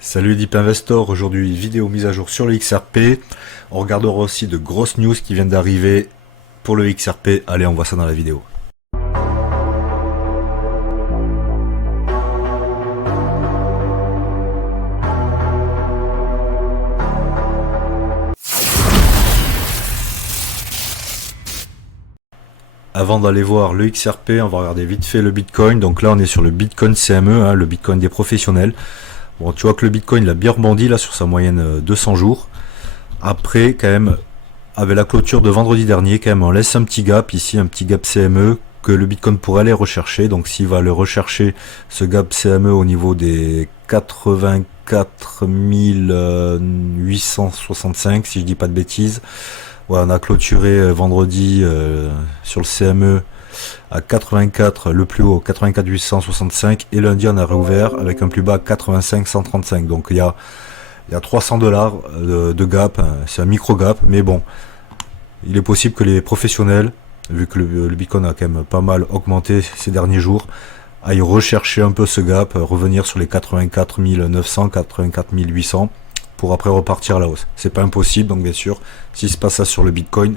Salut Deep Investor, aujourd'hui vidéo mise à jour sur le XRP. On regardera aussi de grosses news qui viennent d'arriver pour le XRP. Allez, on voit ça dans la vidéo. Avant d'aller voir le XRP, on va regarder vite fait le Bitcoin. Donc là, on est sur le Bitcoin CME, le Bitcoin des professionnels. Bon, tu vois que le Bitcoin il a bien rebondi là sur sa moyenne 200 jours. Après, quand même, avec la clôture de vendredi dernier, quand même, on laisse un petit gap ici, un petit gap CME que le Bitcoin pourrait aller rechercher. Donc, s'il va aller rechercher ce gap CME au niveau des 84 865, si je dis pas de bêtises. Ouais, on a clôturé vendredi sur le CME à 84, le plus haut 84 865, et lundi on a réouvert avec un plus bas 85 135. Donc il y a 300 dollars de gap, hein. C'est un micro gap, mais bon, il est possible que les professionnels, vu que le Bitcoin a quand même pas mal augmenté ces derniers jours, aillent rechercher un peu ce gap, revenir sur les 84 900, 84 800 pour après repartir à la hausse. C'est pas impossible, donc bien sûr, s'il se passe ça sur le Bitcoin,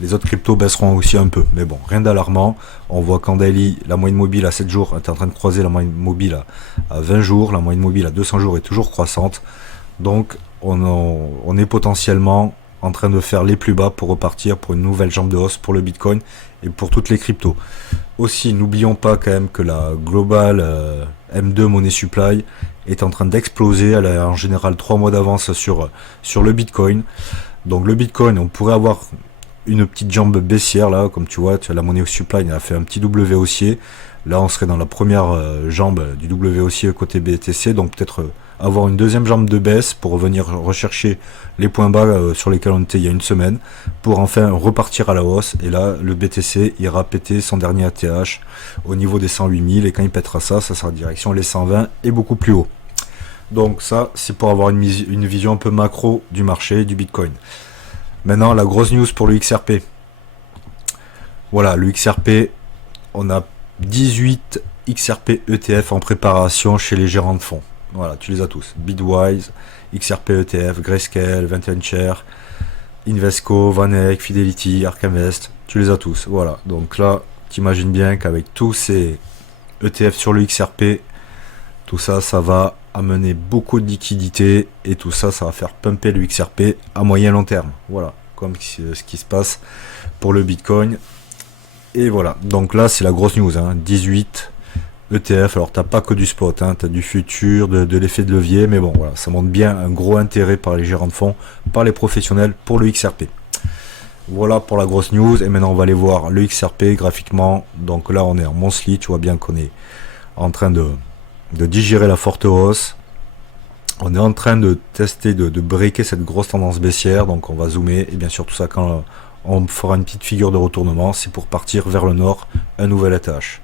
les autres cryptos baisseront aussi un peu. Mais bon, rien d'alarmant. On voit qu'en daily, la moyenne mobile à 7 jours est en train de croiser la moyenne mobile à 20 jours. La moyenne mobile à 200 jours est toujours croissante. Donc, on est potentiellement en train de faire les plus bas pour repartir pour une nouvelle jambe de hausse pour le Bitcoin et pour toutes les cryptos. Aussi, n'oublions pas quand même que la Global M2 Money Supply est en train d'exploser. Elle a en général 3 mois d'avance sur le Bitcoin. Donc le Bitcoin, on pourrait avoir une petite jambe baissière là, comme tu vois la monnaie supply elle a fait un petit W haussier. Là on serait dans la première jambe du W haussier côté BTC, donc peut-être avoir une deuxième jambe de baisse pour revenir rechercher les points bas sur lesquels on était il y a une semaine, pour enfin repartir à la hausse. Et là le BTC ira péter son dernier ATH au niveau des 108 000, et quand il pètera ça sera direction les 120 et beaucoup plus haut. Donc ça c'est pour avoir une vision un peu macro du marché du Bitcoin. Maintenant, la grosse news pour le XRP. Voilà, le XRP, on a 18 XRP ETF en préparation chez les gérants de fonds. Voilà, tu les as tous. Bitwise, XRP ETF, Grayscale, Venture, Invesco, Vanek, Fidelity, Ark Invest, tu les as tous. Voilà, donc là, tu imagines bien qu'avec tous ces ETF sur le XRP, tout ça, ça va amener beaucoup de liquidités, et tout ça, ça va faire pumper le XRP à moyen long terme. Voilà, comme ce qui se passe pour le Bitcoin. Et voilà, donc là, c'est la grosse news, 18 ETF. Alors, t'as pas que du spot, t'as du futur, de l'effet de levier, mais bon, voilà, ça montre bien un gros intérêt par les gérants de fonds, par les professionnels pour le XRP. Voilà pour la grosse news. Et maintenant, on va aller voir le XRP graphiquement. Donc là, on est en monthly, tu vois bien qu'on est en train de digérer la forte hausse. On est en train de tester de breaker cette grosse tendance baissière. Donc on va zoomer, et bien sûr tout ça, quand on fera une petite figure de retournement, c'est pour partir vers le nord, un nouvel ATH.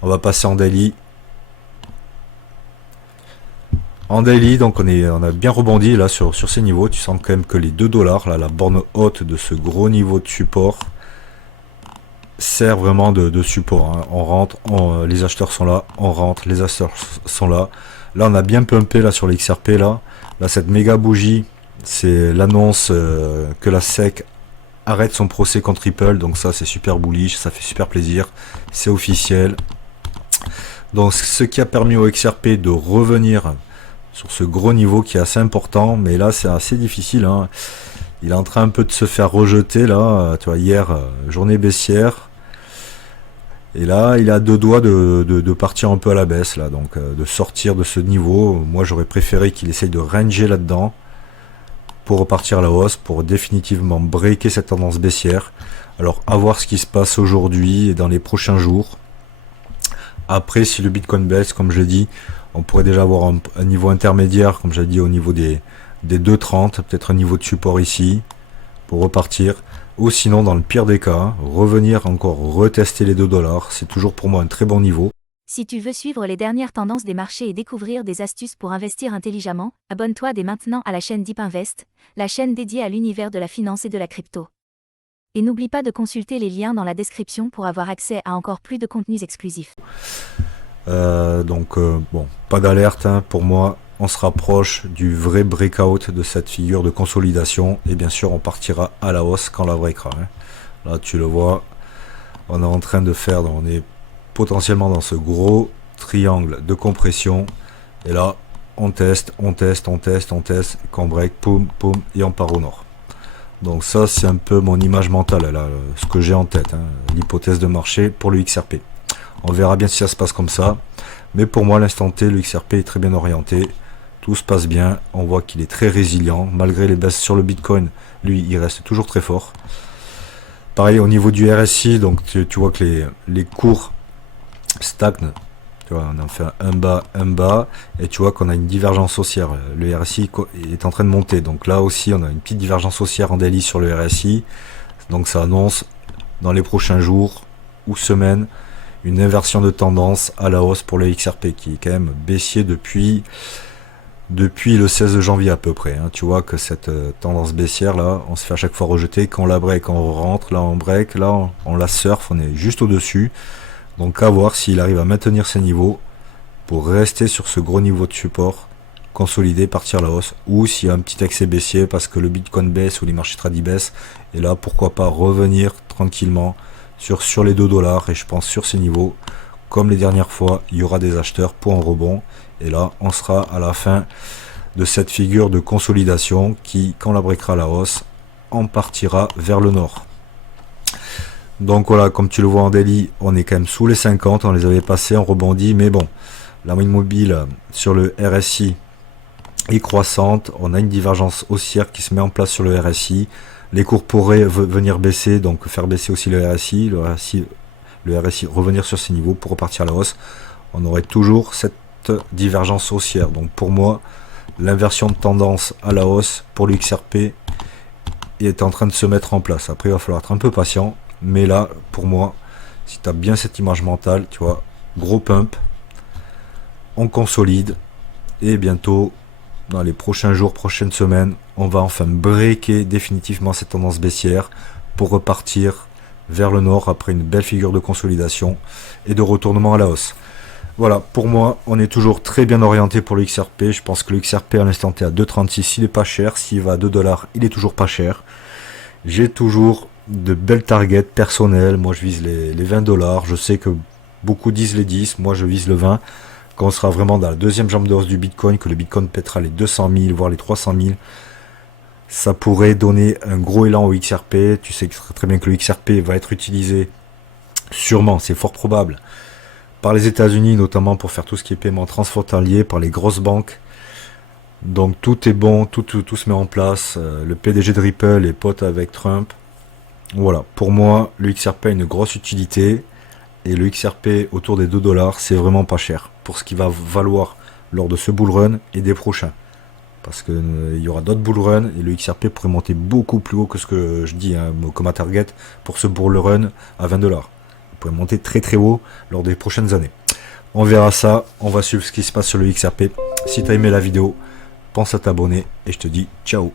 On va passer en daily. En daily, donc on a bien rebondi là sur ces niveaux. Tu sens quand même que les 2 dollars, là, la borne haute de ce gros niveau de support, sert vraiment de support. On rentre, les acheteurs sont là, on rentre, les acheteurs sont là. Là on a bien pumpé là sur les XRP là cette méga bougie, c'est l'annonce que la SEC arrête son procès contre Ripple. Donc ça c'est super bullish, ça fait super plaisir, c'est officiel. Donc ce qui a permis au XRP de revenir sur ce gros niveau qui est assez important, mais là c'est assez difficile, Il est en train un peu de se faire rejeter là, tu vois, hier journée baissière. Et là, il a 2 doigts de partir un peu à la baisse, là, donc de sortir de ce niveau. Moi, j'aurais préféré qu'il essaye de ranger là-dedans pour repartir à la hausse, pour définitivement breaker cette tendance baissière. Alors, à voir ce qui se passe aujourd'hui et dans les prochains jours. Après, si le Bitcoin baisse, comme je l'ai dit, on pourrait déjà avoir un niveau intermédiaire, comme j'ai dit, au niveau des 2,30, peut-être un niveau de support ici, pour repartir. Ou sinon, dans le pire des cas, revenir encore retester les 2 dollars, c'est toujours pour moi un très bon niveau. Si tu veux suivre les dernières tendances des marchés et découvrir des astuces pour investir intelligemment, abonne-toi dès maintenant à la chaîne Deep Invest, la chaîne dédiée à l'univers de la finance et de la crypto. Et n'oublie pas de consulter les liens dans la description pour avoir accès à encore plus de contenus exclusifs. Bon, pas d'alerte pour moi. on se rapproche du vrai breakout de cette figure de consolidation. Et bien sûr, on partira à la hausse quand la breakera. Là, tu le vois, on est en train de faire, on est potentiellement dans ce gros triangle de compression. Et là, on teste, quand on break, poum, poum, et on part au nord. Donc ça, c'est un peu mon image mentale, là, ce que j'ai en tête, l'hypothèse de marché pour le XRP. On verra bien si ça se passe comme ça. Mais pour moi, à l'instant T, le XRP est très bien orienté. Tout se passe bien. On voit qu'il est très résilient. Malgré les baisses sur le Bitcoin, lui, il reste toujours très fort. Pareil, au niveau du RSI, donc tu vois que les cours stagnent. Tu vois, on en fait un bas. Et tu vois qu'on a une divergence haussière. Le RSI est en train de monter. Donc là aussi, on a une petite divergence haussière en daily sur le RSI. Donc ça annonce dans les prochains jours ou semaines une inversion de tendance à la hausse pour le XRP qui est quand même baissier depuis le 16 janvier à peu près. Tu vois que cette tendance baissière là, on se fait à chaque fois rejeter. Quand on la break, on rentre, là on break, là on la surfe, on est juste au-dessus. Donc à voir s'il arrive à maintenir ces niveaux pour rester sur ce gros niveau de support, consolider, partir à la hausse, ou s'il y a un petit excès baissier parce que le Bitcoin baisse ou les marchés tradis baissent, et là pourquoi pas revenir tranquillement sur les 2 $, et je pense sur ces niveaux, comme les dernières fois, il y aura des acheteurs pour un rebond, et là on sera à la fin de cette figure de consolidation qui, quand la breakera à la hausse, on partira vers le nord. Donc voilà, comme tu le vois en daily, on est quand même sous les 50, on les avait passés, on rebondit, mais bon, la moyenne mobile sur le RSI est croissante, on a une divergence haussière qui se met en place sur le RSI, les cours pourraient venir baisser, donc faire baisser aussi le RSI revenir sur ces niveaux pour repartir à la hausse, on aurait toujours cette divergence haussière. Donc pour moi, l'inversion de tendance à la hausse pour le XRP est en train de se mettre en place. Après, il va falloir être un peu patient, mais là, pour moi, si tu as bien cette image mentale, tu vois, gros pump, on consolide, et bientôt, dans les prochains jours, prochaines semaines, on va enfin breaker définitivement cette tendance baissière pour repartir vers le nord après une belle figure de consolidation et de retournement à la hausse. Voilà, pour moi, on est toujours très bien orienté pour le XRP. Je pense que le XRP à l'instant T à 2,36, il est pas cher. S'il va à 2 $, il est toujours pas cher. J'ai toujours de belles targets personnelles. Moi, je vise les 20 $. Je sais que beaucoup disent les 10. Moi, je vise le 20. Quand on sera vraiment dans la deuxième jambe de hausse du Bitcoin, que le Bitcoin pètera les 200 000, voire les 300 000, ça pourrait donner un gros élan au XRP. Tu sais très bien que le XRP va être utilisé, sûrement, c'est fort probable, par les États-Unis, notamment pour faire tout ce qui est paiement transfrontalier, par les grosses banques. Donc tout est bon, tout se met en place. Le PDG de Ripple est pote avec Trump. Voilà, pour moi, le XRP a une grosse utilité. Et le XRP autour des 2 $, c'est vraiment pas cher pour ce qui va valoir lors de ce bull run et des prochains. Parce que il y aura d'autres bull run et le XRP pourrait monter beaucoup plus haut que ce que je dis, comme ma target pour ce bull run à 20 $. Il pourrait monter très très haut lors des prochaines années. On verra ça, on va suivre ce qui se passe sur le XRP. Si tu as aimé la vidéo, pense à t'abonner et je te dis ciao.